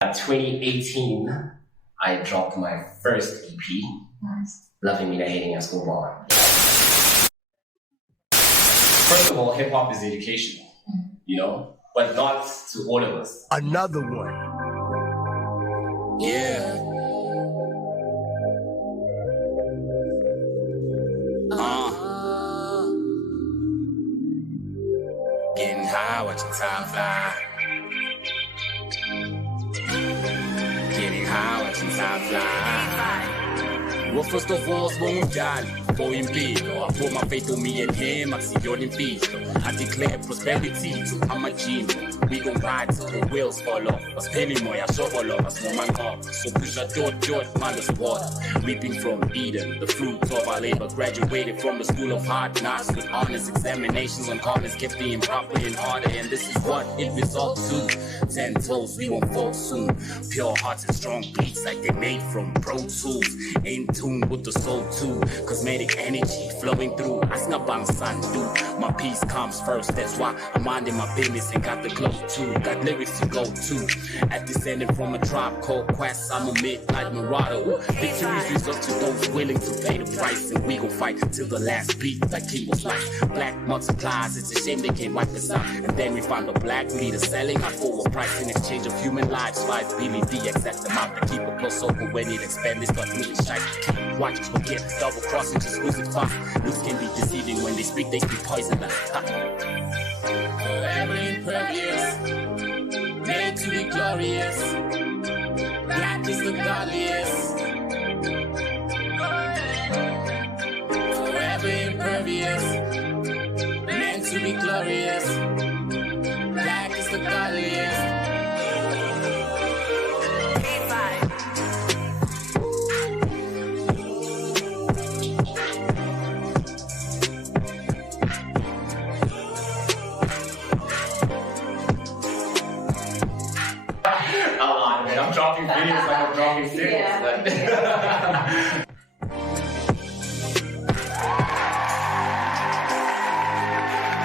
2018, I dropped my first EP, nice. Loving Mina, Hating Escobar. First of all, hip hop is education, you know, but not to all of us. Another one. Yeah. Getting high, watching time fly. Getting high, watching time fly. Well, first of all, mundial, for impilo. I put my faith on me and him, I see your impilo. I declare prosperity to Amajino. We gon' ride till the wheels fall off. As penny moya, shovel off, as woman up. So push a dot, minus water. Reaping from Eden, the fruit of our labor. Graduated from the school of hard knocks with honors, examinations on comments, kept being proper and harder. And this is what it results to. 10 toes, we won't fall soon. Pure hearts and strong beats like they made from Pro Tools. In tune with the soul too. Cosmetic energy flowing through. Asnabang Sandu. My peace comes first, that's why I'm minding my business and got the glow too. Got lyrics to go to. At descending from a tribe called Quest, I'm a midnight marauder. Victories reserved to those willing to pay the price. And we gon' fight till the last beat like King was life. Black multiplies, it's a shame they can't wipe us out. And then we find a black leader selling our for a price in exchange of human lives. 5 billion DX at the mouth to keep a close open when it expands. It starts moving shy. Watch, forget, double crossing, just lose it fast. News can be deceiving when they speak poison. Forever impervious, made to be glorious. Black is the godliest. Forever impervious, meant to be glorious. Black is the godliest. I'm dropping videos like I'm dropping singles. Yeah.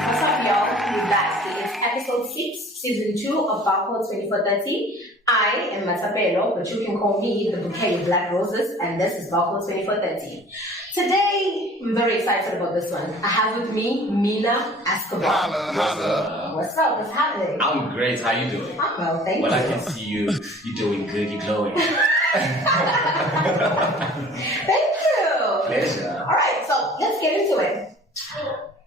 What's up, y'all? We're back. It's episode 6, season 2 of BARCODE2430. I am Matapelo, but you can call me the bouquet of black roses, and this is BARCODE2430. Today, I'm very excited about this one. I have with me Mina Escobar. Holla. What's up? What's happening? I'm great. How you doing? I'm well, thank you. Well, I can see you're doing good. You're glowing. Thank you. Pleasure. All right, so let's get into it.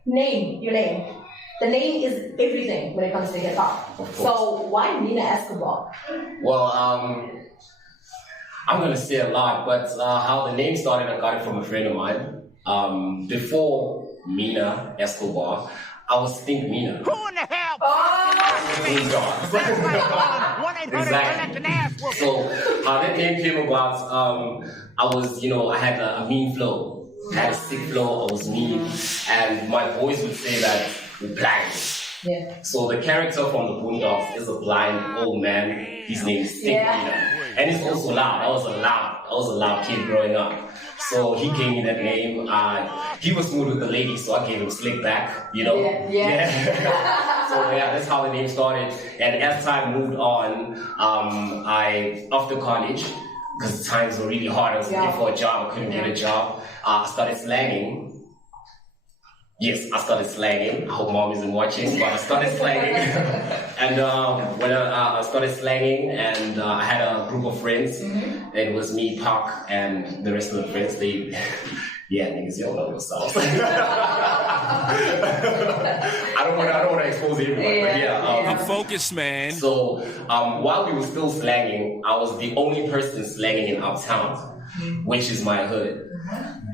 Name, your name. The name is everything when it comes to hip hop. So why Mina Escobar? Well, I'm gonna say a lot, but how the name started, I got it from a friend of mine. Before Mina Escobar, I was Think Mina. Who in the hell? Exactly. So how that name came about, I was, I had a mean flow. I had a sick flow, I was mean, and my boys would say that we're blind. Yeah. So the character from the Boondocks is a blind old man. His name is Think Mina. And he's also loud. I was a loud kid growing up. So he gave me that name. He was smooth with the ladies, so I gave him Slick Back, Yeah. So yeah, that's how the name started. And as time moved on, after college, because times were really hard, I was looking for a job, I couldn't get a job. I started slanging. Yes, I started slanging. I hope mom isn't watching, but I started slanging. And when I started slanging, and I had a group of friends, it was me, Pac, and the rest of the friends. Niggas, y'all know yourselves. I don't want to expose everyone, but I'm focused, man. So while we were still slanging, I was the only person slanging in Uptown, which is my hood.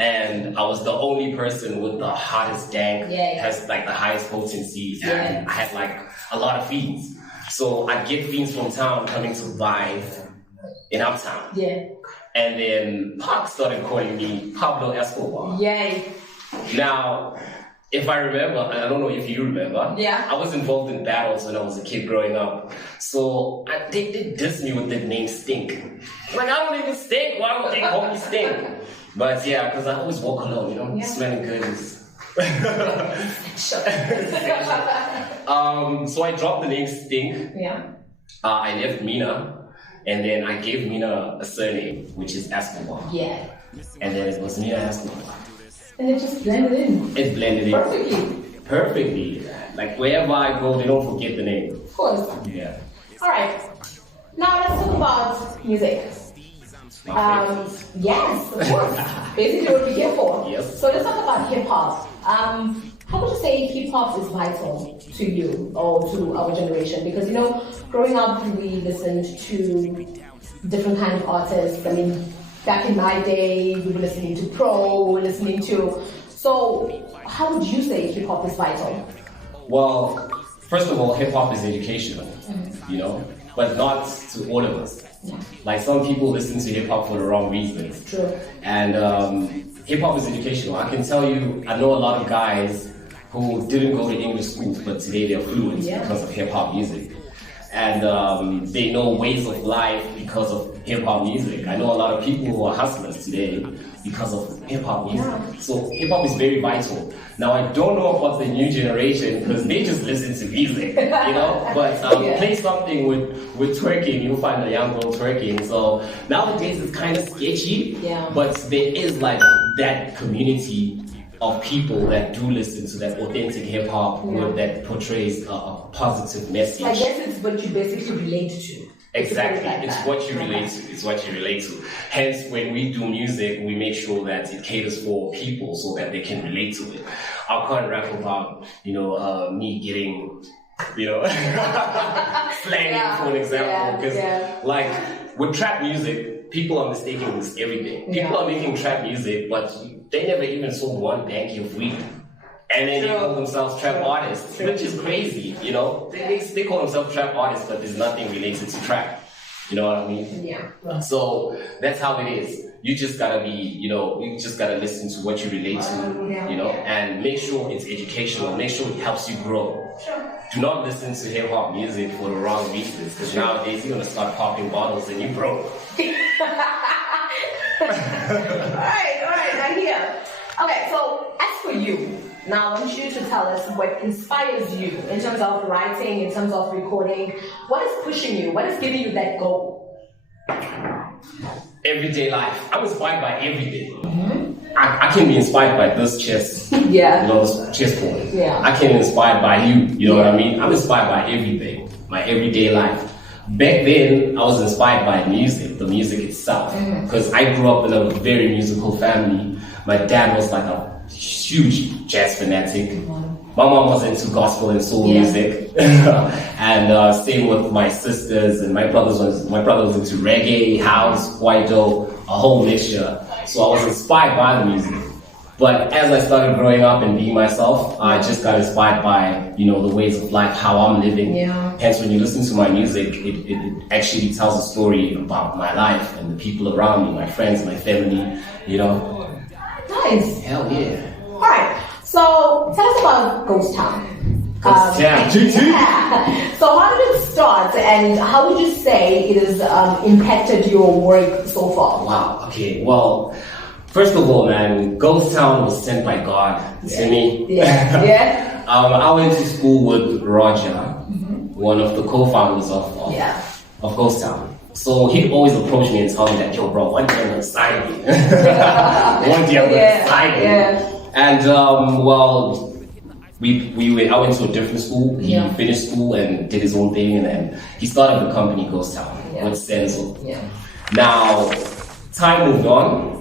And I was the only person with the hottest gang, has like the highest potencies, and I had like a lot of fiends. So I'd get fiends from town coming to buy in Uptown. Yeah. And then Pac started calling me Pablo Escobar. Yay. Now, if I remember, I don't know if you remember, I was involved in battles when I was a kid growing up. So they diss me with the name Stink. Like, I don't even stink. Why would they call me Stink? But yeah, because I always walk alone, smelling good is... Yeah. So I dropped the name Stink. Yeah. I left Mina. And then I gave Mina a surname, which is Escobar. Yeah. And then it was Mina Escobar. And it just blended in. It blended in. Perfectly. Like wherever I go, they don't forget the name. Of course. Yeah. Alright. Now let's talk about music. Yes, of course. Basically what we're here for. Yes. So let's talk about hip hop. How would you say hip hop is vital to you or to our generation? Because you know, growing up we listened to different kind of artists. I mean, back in my day we were listening to Pro, we were listening to. So how would you say hip hop is vital? Well, first of all, hip hop is educational, you know, but not to all of us. Yeah. Like some people listen to hip hop for the wrong reasons. True. And hip hop is educational. I can tell you, I know a lot of guys who didn't go to English schools, but today they're fluent because of hip hop music. And they know ways of life because of hip hop music. I know a lot of people who are hustlers today because of hip hop music. Yeah. So hip hop is very vital. Now I don't know about the new generation because they just listen to music, you know. But play something with twerking, you'll find a young girl twerking. So nowadays it's kind of sketchy, but there is like that community of people that do listen to that authentic hip hop that portrays a positive message. I guess it's what you basically relate to. Exactly, like it's what you relate to. It's what you relate to. Hence, when we do music, we make sure that it caters for people so that they can relate to it. I can't rap about, you know, me getting, you know, slanging for an example, because like with trap music, people are mistaking this everything. People are making trap music, but they never even sold one banky of weed. And then they call themselves trap artists, which is crazy, you know? They call themselves trap artists, but there's nothing related to trap. You know what I mean? Yeah. So that's how it is. You just gotta be, you know, you just gotta listen to what you relate to, you know, and make sure it's educational, make sure it helps you grow. Do not listen to hip hop music for the wrong reasons, because nowadays you're gonna start popping bottles and you broke. Alright, I hear. Okay, so as for you, now I want you to tell us what inspires you in terms of writing, in terms of recording. What is pushing you? What is giving you that goal? Everyday life. I'm inspired by everything. I can be inspired by this chess, you know, this chessboard. I can be inspired by you know what I mean? I'm inspired by everything, my everyday life. Back then, I was inspired by music, the music itself, because I grew up in a very musical family. My dad was like a huge jazz fanatic. My mom was into gospel and soul music, and same with my sisters and my brother was into reggae, house, kwaito, a whole mixture. So I was inspired by the music. But as I started growing up and being myself, I just got inspired by, you know, the ways of life, how I'm living. Hence, when you listen to my music, it actually tells a story about my life and the people around me, my friends, my family, you know. Nice. Hell yeah. Alright, so tell us about Ghost Town. Ghost Town, GT. So how did it start and how would you say it has impacted your work so far? Wow, okay, well, first of all, man, Ghost Town was sent by God to me. I went to school with Roger, one of the co-founders of Ghost Town. So he'd always approach me and tell me that, yo, bro, one day I'm gonna sign you. One day I'm gonna sign you. And well, I went to a different school. He finished school and did his own thing, and then he started the company Ghost Town with Senzo. Now, time moved on.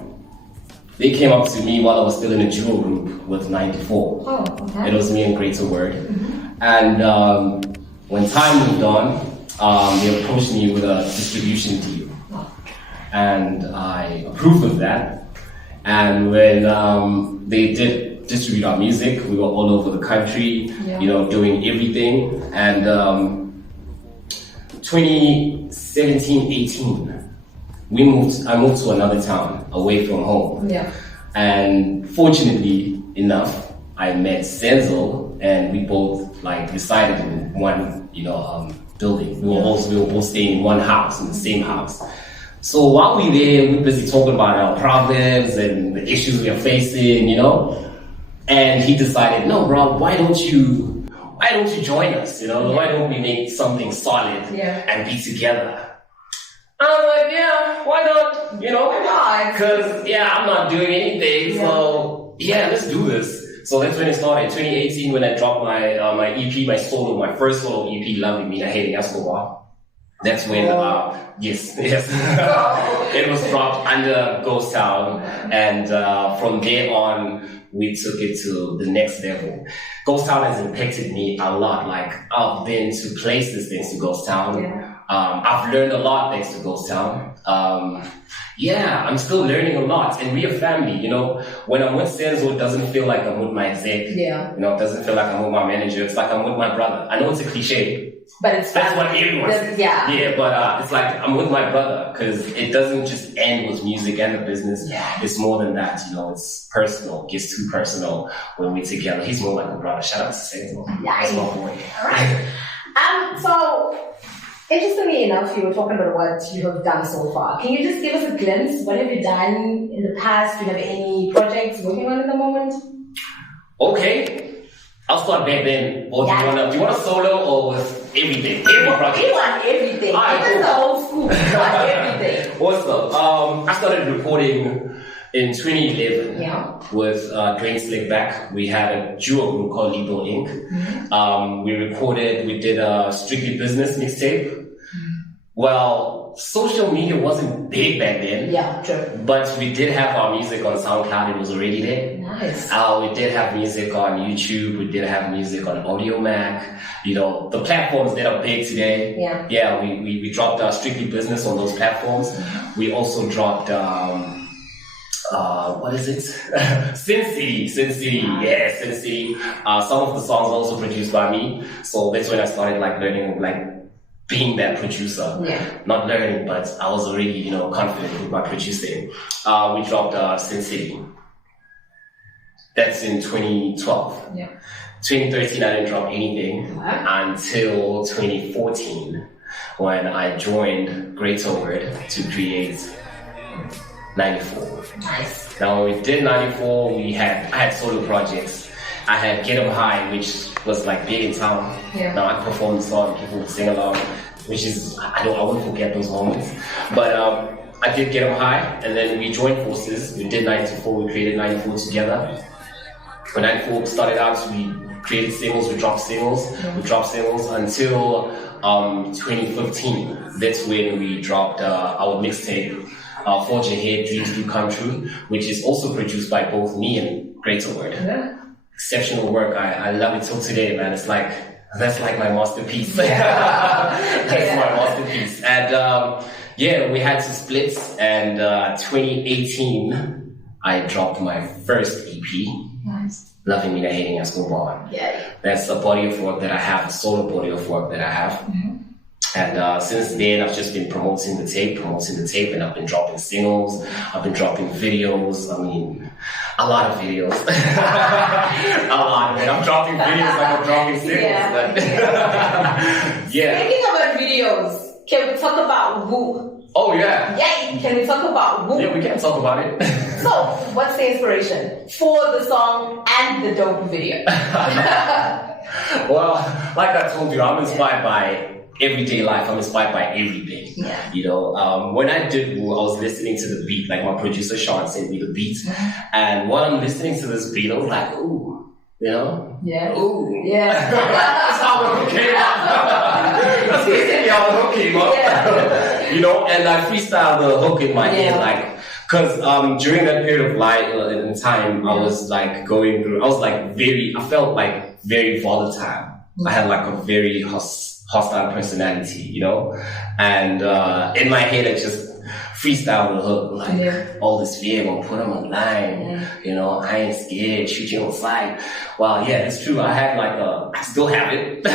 They came up to me while I was still in a duo group with 94. Oh, okay. It was me and Greater Word. And when time moved on, they approached me with a distribution deal. And I approved of that. And when they did distribute our music, we were all over the country, you know, doing everything. And 2017-18, I moved to another town away from home. And fortunately enough, I met Senzo, and we both like resided in one, you know, building. We were both staying in one house, in the same house. So while we there, we're busy talking about our problems and the issues we are facing, you know. And he decided, no, bro, why don't you join us? You know, why don't we make something solid and be together? I'm like, yeah, why not? You know, Why not? because I'm not doing anything, so let's do this. So that's when it started. 2018, when I dropped my my EP, my first solo EP, Loving Me, Hating Escobar. That's when, yes, it was dropped under Ghost Town, and from there on, we took it to the next level. Ghost Town has impacted me a lot. Like, I've been to places thanks to Ghost Town. I've learned a lot thanks to Ghost Town. I'm still learning a lot, and we're a family, you know. When I'm with Senzo, it doesn't feel like I'm with my exec. You know, it doesn't feel like I'm with my manager. It's like I'm with my brother. I know it's a cliche, but it's that's what everyone says. But it's like I'm with my brother, because it doesn't just end with music and the business. It's more than that, you know. It's personal. It gets too personal when we're together. He's more like a brother. Shout out to Senzo. That's my boy. All right. So, interestingly enough, you were talking about what you have done so far. Can you just give us a glimpse? What have you done in the past? Do you have any projects working on at the moment? Okay. I'll start back then. Or do you want a solo or with everything? Every project? We want everything. Even the old school. We want everything. Awesome. I started recording in 2011 with Dwayne Slickback. We had a duo group called Legal Inc. We did a Strictly Business mixtape. Well, social media wasn't big back then. True. But we did have our music on SoundCloud. It was already there. Nice. We did have music on YouTube. We did have music on Audio Mac. You know, the platforms that are big today. We dropped Strictly Business on those platforms. We also dropped what is it? Sin City. Sin City. Some of the songs also produced by me. So that's when I started learning being that producer. Not learning, but I was already, you know, confident with my producing. We dropped Sin City. That's in 2012. 2013 I didn't drop anything until 2014 when I joined Greater Word to create 94. Nice. Now when we did 94, I had solo projects. I had Get 'Em High, which was big in town. Now I performed the song, people would sing along, which is, I won't forget those moments. But I did Get 'Em High, and then we joined forces. We did 94, we created 94 together. When 94 started out, we created singles, we dropped singles until 2015. That's when we dropped our mixtape, Forge Ahead, Dreams Do Come True, which is also produced by both me and Greater Word. Exceptional work. I love it till today, man. It's that's my masterpiece. That's my masterpiece. And we had to split, and 2018 I dropped my first EP. Nice. Loving Me, Hating Escobar. That's a body of work that I have, a solo body of work that I have. And since then, I've just been promoting the tape, and I've been dropping singles, I've been dropping videos. I mean, a lot of videos. A lot, man. I'm dropping videos like I'm dropping singles. Speaking about videos, can we talk about Woo? Oh, yeah. Can we talk about Woo? Yeah, we can talk about it. So, what's the inspiration for the song and the dope video? Well, like I told you, I'm inspired by everyday life. I'm inspired by everything. You know, when I did Woo, I was listening to the beat. My producer Sean sent me the beat, and while I'm listening to this beat, I was like, ooh, you know, ooh, that's how the hook came up. That's basically how the hook came up. You know, and I freestyled the hook in my head, because during that period of in time, I was going through. I felt very volatile. I had a very hostile personality, you know, and in my head I just freestyle the hook, all this fear, gonna put them online, you know, I ain't scared, shoot you on sight. Well, yeah, it's true, I had I still have it.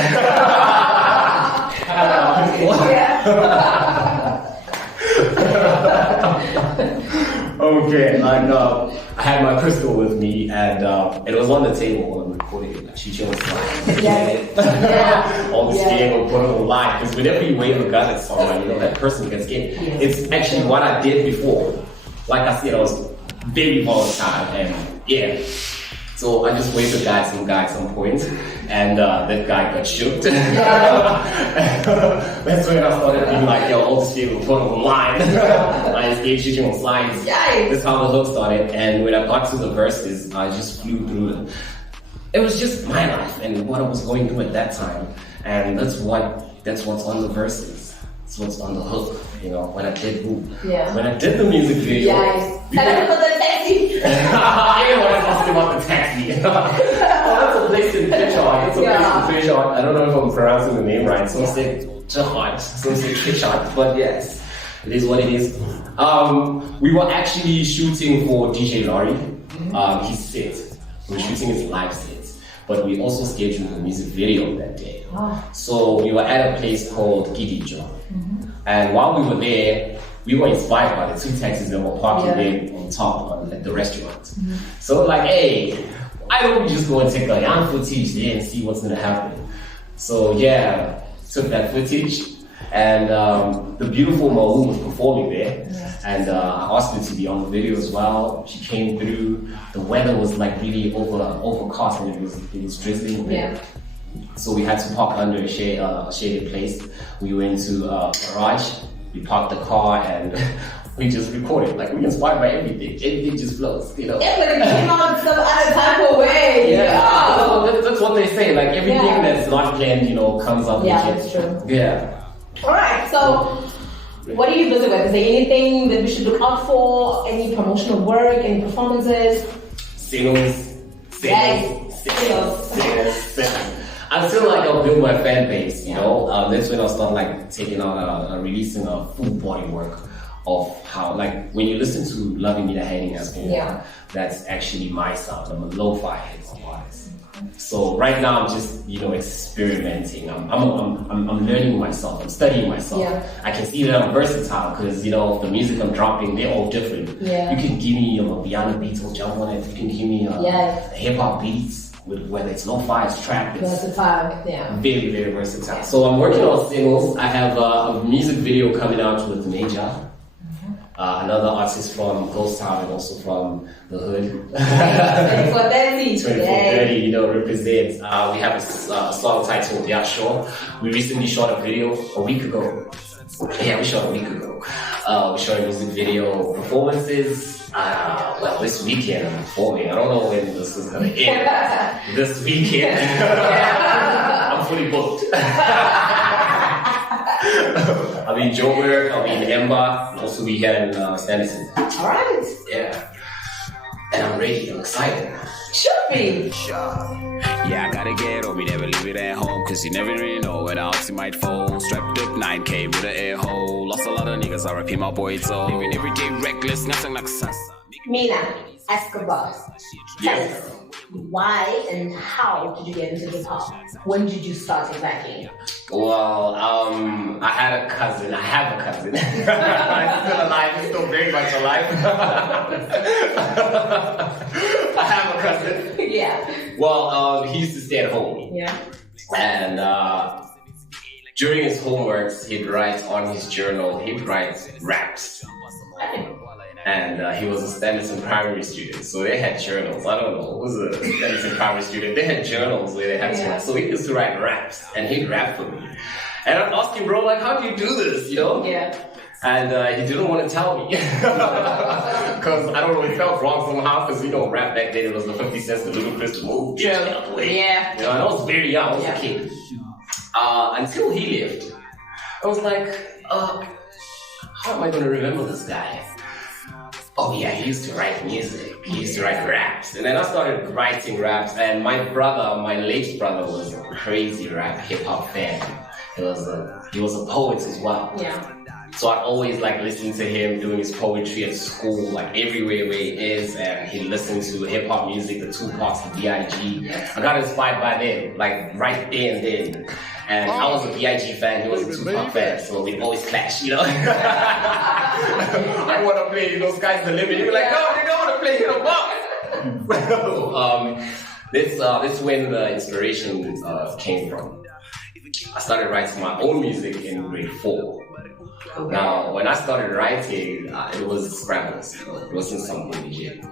Okay, I had my crystal with me, and it was on the table. I'm recording it. She was all this game will put it on live, because whenever you wave a gun at someone, you know that person gets scared. It's actually what I did before. Like I said, I was very volatile, and So I just went to some guy at some point, and that guy got shook. That's when I started being like, yo, all these people put online. I escaped shooting on slides. That's how the hook started. And when I got to the verses, I just flew through it. It was just my life and what I was going through at that time. And that's what's on the verses. That's what's on the hook, you know, when I did when I did the music video. I didn't want to ask about the taxi. That's a place in Kitchart. It's a place in Kitchart. I don't know if I'm pronouncing the name right. Some say Kitchart, some say Kitchart, but yes, it is what it is. We were actually shooting for DJ Laurie, his set. We were shooting his live set, but we also scheduled a music video that day. So we were at a place called Gidijo. And while we were there, we were inspired by the two taxis that were parking there on top at the restaurant. So like, hey, why don't we just go and take a young footage there and see what's gonna happen? So yeah, took that footage, and the beautiful Maou was performing there, and I asked her to be on the video as well. She came through. The weather was like really overcast, and it was drizzling. So we had to park under a shaded place. We went to a garage, we parked the car, and we just recorded. Like, we inspired by everything. Everything just flows, you know? Yeah, but it came out some other type of way. That's what they say. Like, everything that's not planned, you know, comes up. Yeah, that's true. Yeah. Alright, so what are you busy with? Is there anything that we should look out for? Any promotional work, any performances? Singles. Until like I'll build my fan base, you know, that's when I'll start like taking out releasing a full body work of how, like, when you listen to Loving Me the Hating Escobar, that's actually my sound. I'm a lo-fi hip-hop artist. So right now I'm just, you know, experimenting. I'm learning myself. I'm studying myself. I can see that I'm versatile because, you know, the music I'm dropping, they're all different. You can give me a piano beats, I'll jump on it. You can give me hip-hop beats. Whether it's lo-fi, it's trap, it's very, very versatile. So I'm working on singles. I have a music video coming out with Major, another artist from Ghost Town and also from the hood. 2430, you know, represents. We have a song titled Yeah Sure. We recently shot a video a week ago. Yeah, we shot a week ago. We shot a music video performances. Well, this weekend I'm performing. I don't know when this is gonna air. This weekend. I'm fully booked. I'll be in Joburg, I'll be in Emba, also be here in Stanison. Alright. Yeah. And I'm ready, I'm excited. Should be. Yeah, I gotta get home, you never leave it at home, cause you never really know when the oxy might fall. Strapped up 9K with an air hole. Lost a lot of niggas, RIP my boy, so living every day reckless, nothing like salsa. Mina, Escobar. Tell us, why and how did you get into hip hop? When did you start exactly? Well, I have a cousin. He's still alive, he's still very much alive. I have a cousin. Well, he used to stay at home. And during his homeworks, he'd write on his journal, he'd write raps. And he was a Stanison primary student, so they had journals. I don't know, who was a Stanison primary student? They had journals where they had to write. So he used to write raps, and he'd rap for me. And I'd ask him, bro, like, how do you do this, you know? And he didn't want to tell me. Because, I don't know, it felt wrong somehow, because, you know, rap back then, it was the 50 cents, the little Chris move. You know, and I was very young, I was a kid. Until he left, I was like, how am I going to remember this guy? Oh yeah, he used to write music. He used to write raps. And then I started writing raps, and my late brother was a crazy rap hip-hop fan. He was a poet as well. So I always like listening to him doing his poetry at school, like everywhere where he is, and he listened to hip-hop music, the Tupacs, the B.I.G. I got inspired by them, like right there and then. And I was a B.I.G. fan, he was a Tupac fan, so we always clash, you know? I want to play, you know, Sky's the Limit. You're like, no, they don't want to play Hit 'em Up. This when the inspiration came from. I started writing my own music in grade 4. Now, when I started writing, it was scrambles, it wasn't something legit.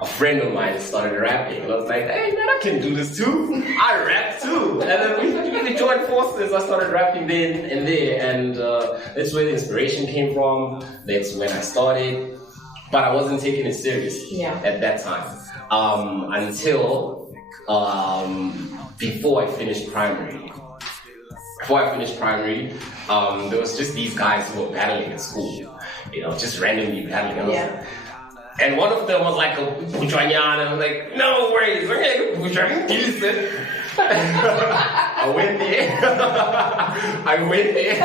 a friend of mine started rapping, and I was like, hey man, I can do this too. I rap too. And then we joined forces. I started rapping then and there, and that's where the inspiration came from. That's when I started, but I wasn't taking it seriously at that time until before I finished primary. There was just these guys who were battling at school, just randomly battling. And one of them was like a Bujanyana, and I was like, no worries, okay, Bujanyana. I went there,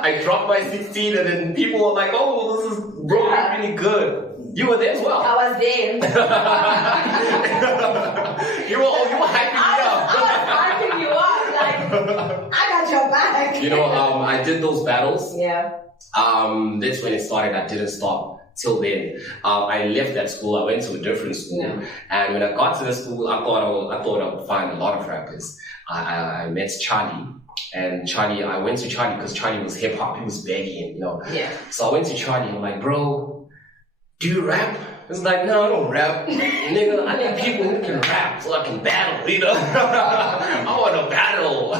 I dropped my 16, and then people were like, oh, this is really good. You were there as well. I was there. you were hyping me up. I was hyping you up, like, I got your back. I did those battles. Yeah. That's when it started. I didn't stop till then. I left that school. I went to a different school, and when I got to the school, I thought I would find a lot of rappers. I met Charlie, and Charlie. I went to Charlie because Charlie was hip hop. He was baggy, So I went to Charlie. And I'm like, bro, do you rap? It's like, no, I don't rap. Nigga, I need people who can rap so I can battle, I want to battle.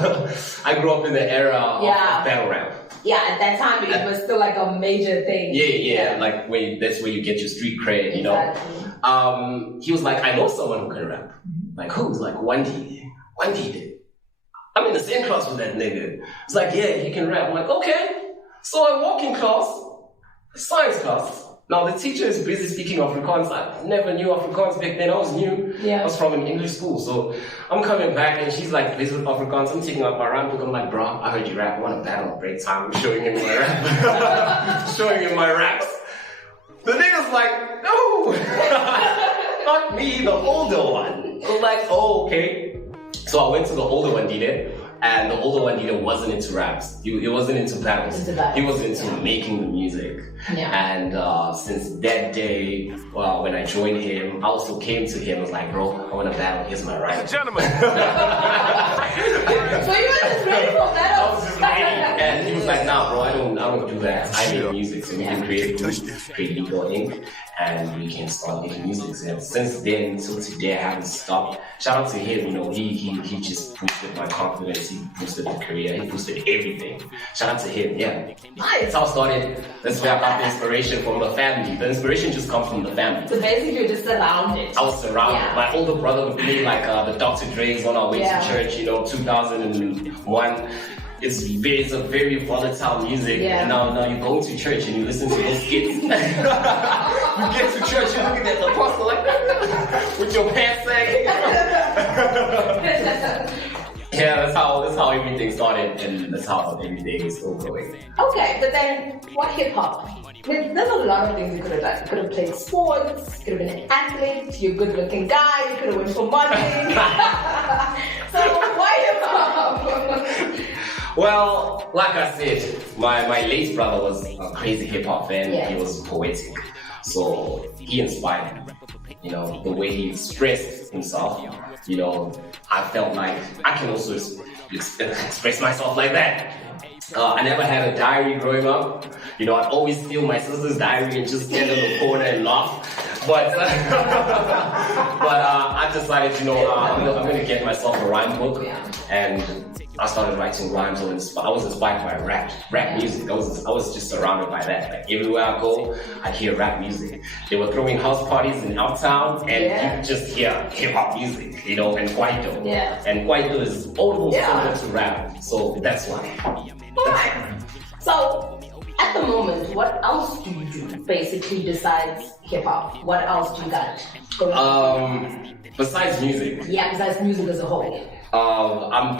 I grew up in the era of battle rap. Yeah, at that time it was still like a major thing. Yeah. Like that's where you get your street cred, Exactly. He was like, I know someone who can rap. Like who? He's like, Wendy. I'm in the same class with that nigga. It's like, yeah, he can rap. I'm like, okay. So I walk in class, science class. Now the teacher is busy speaking Afrikaans. I never knew Afrikaans back then. I was new. I was from an English school. So I'm coming back and she's like busy with Afrikaans. I'm taking out my rhyme book. I'm like, bro, I heard you rap. I want to battle break time. I'm showing him my rap. Showing him my raps. The nigga's like, no. Not me, the older one. I was like, oh, okay. So I went to the older one, did it. And the older one, wasn't into raps. He wasn't into battles. He was into making the music. And since that day, when I joined him, I also came to him. I was like, bro, I want to battle. Here's my rap. Gentlemen. So you were just ready for battle? I was just ready. And he was like, nah, bro, I don't do that. I make music, so we can create legal ink, and we can start making music. So since then till today, I haven't stopped. Shout out to him, he just boosted my confidence, he boosted my career, he boosted everything. Shout out to him, That's how it started. That's where I got the inspiration from the family. The inspiration just comes from the family. So basically you're just surrounded. I was surrounded. My older brother would play like the Dr. Dre's on our way to church, 2001. It's a very volatile music, and now you go to church and you listen to those skits. You get to church, you're looking at the pastor like with your pants sagging. That's how everything started, and that's how everything is still going. Okay, but then what hip hop? There's a lot of things you could have done. You could have played sports, you could have been an athlete, you're a good looking guy, you could have went for modeling. So why hip hop? Well, like I said, my late brother was a crazy hip hop fan. He was poetic, so he inspired me. The way he expressed himself. I felt like I can also express myself like that. I never had a diary growing up. I'd always steal my sister's diary and just stand in the corner and laugh. But I decided, I'm gonna get myself a rhyme book, and I started writing rhymes. I was inspired by rap music. I was just surrounded by that. Like everywhere I go, I hear rap music. They were throwing house parties in Uptown, and you just hear hip hop music, and Kwaito. And Kwaito is almost similar to rap, so that's why. So, at the moment, what else do you do basically besides hip hop? What else do you got going on? Besides music. Yeah, besides music as a whole. I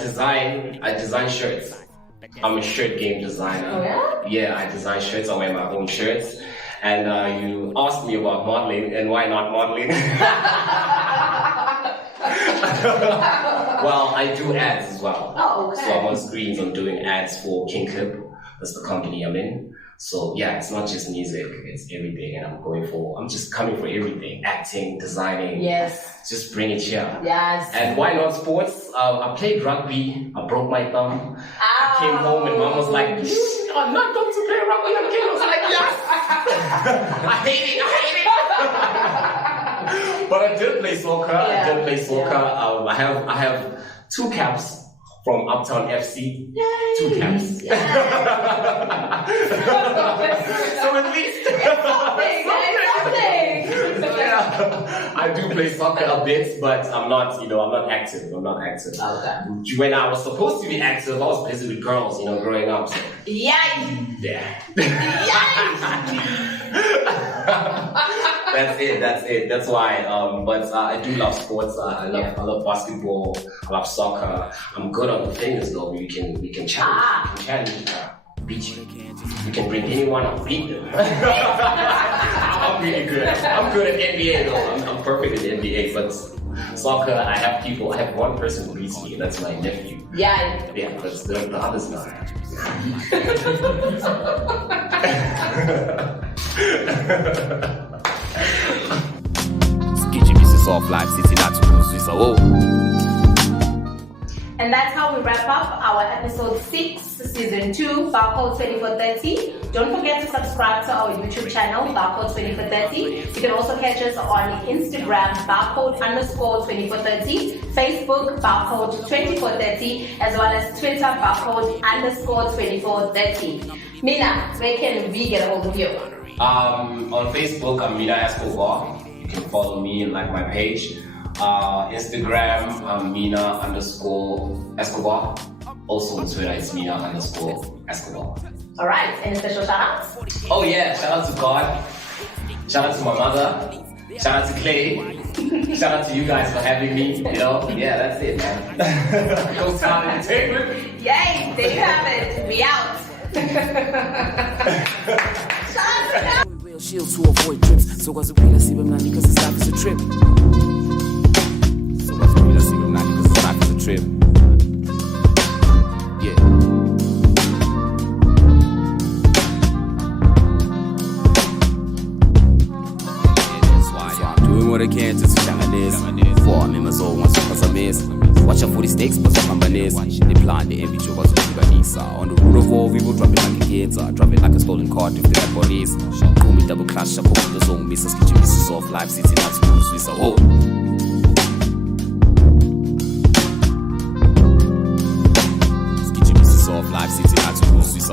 design shirts. I'm a shirt game designer. Oh yeah? Yeah, I design shirts. I wear my own shirts. And you asked me about modeling, and why not modeling? Well, I do ads as well. Oh, okay. So I'm on screens. I'm doing ads for King Kip. That's the company I'm in. So yeah, it's not just music, it's everything, and I'm just coming for everything. Acting, designing. Yes. Just bring it here. Yes. And why not sports? I played rugby. I broke my thumb. Came home and mom was like, I'm not going to play around with your kid. I was like, yes! I hate it. But I did play soccer. I have 2 caps from Uptown FC. Yay. 2 caps. Yes. So at least something. So yeah, I do play soccer a bit, but I'm not active. Okay. When I was supposed to be active, I was busy with girls, growing up. So. Yay! Yeah. Yay! That's it. That's why. But I do love sports. I love basketball. I love soccer. I'm good on the fingers though. We can challenge. We can challenge. Beat you. We can bring anyone and beat them. I'm really good. I'm good at NBA though. I'm perfect at NBA. But soccer, I have one person who beats me, and that's my nephew. Yeah. Yeah, but the others not. Soft life sitting at home. And that's how we wrap up our episode 6, season 2, BARCODE2430. Don't forget to subscribe to our YouTube channel, BARCODE2430. You can also catch us on Instagram, BARCODE_2430, Facebook, BARCODE2430, as well as Twitter, BARCODE_2430. Mina, where can we get a hold of you? On Facebook, I'm Mina Escobar. You can follow me and like my page. Instagram, Mina_Escobar. Also on Twitter, it's Mina_Escobar. Alright, any special shout outs? Oh yeah, shout out to God. Shout out to my mother. Shout out to Clay. Shout out to you guys for having me. Yeah, that's it, man. Go Sound Entertainment. Yay, there you have it. We out. Shout out to God. Real shield to avoid trips. So as a real, I see them now because it's life is a trip. Trip. Yeah. That's why I'm doing what I can just to shine this. For I'm in my soul once because I miss. Watch out for the stakes, but some companies. They plan the envy joke as a Libanese. On the road of war, we will drop it like a kid. Drop it like a stolen car if they like police. Call me double clash, I pop the zone. Missus kitchen, missus off life, sitting at school, Swiss. Oh. Life sitting at school, Swiss.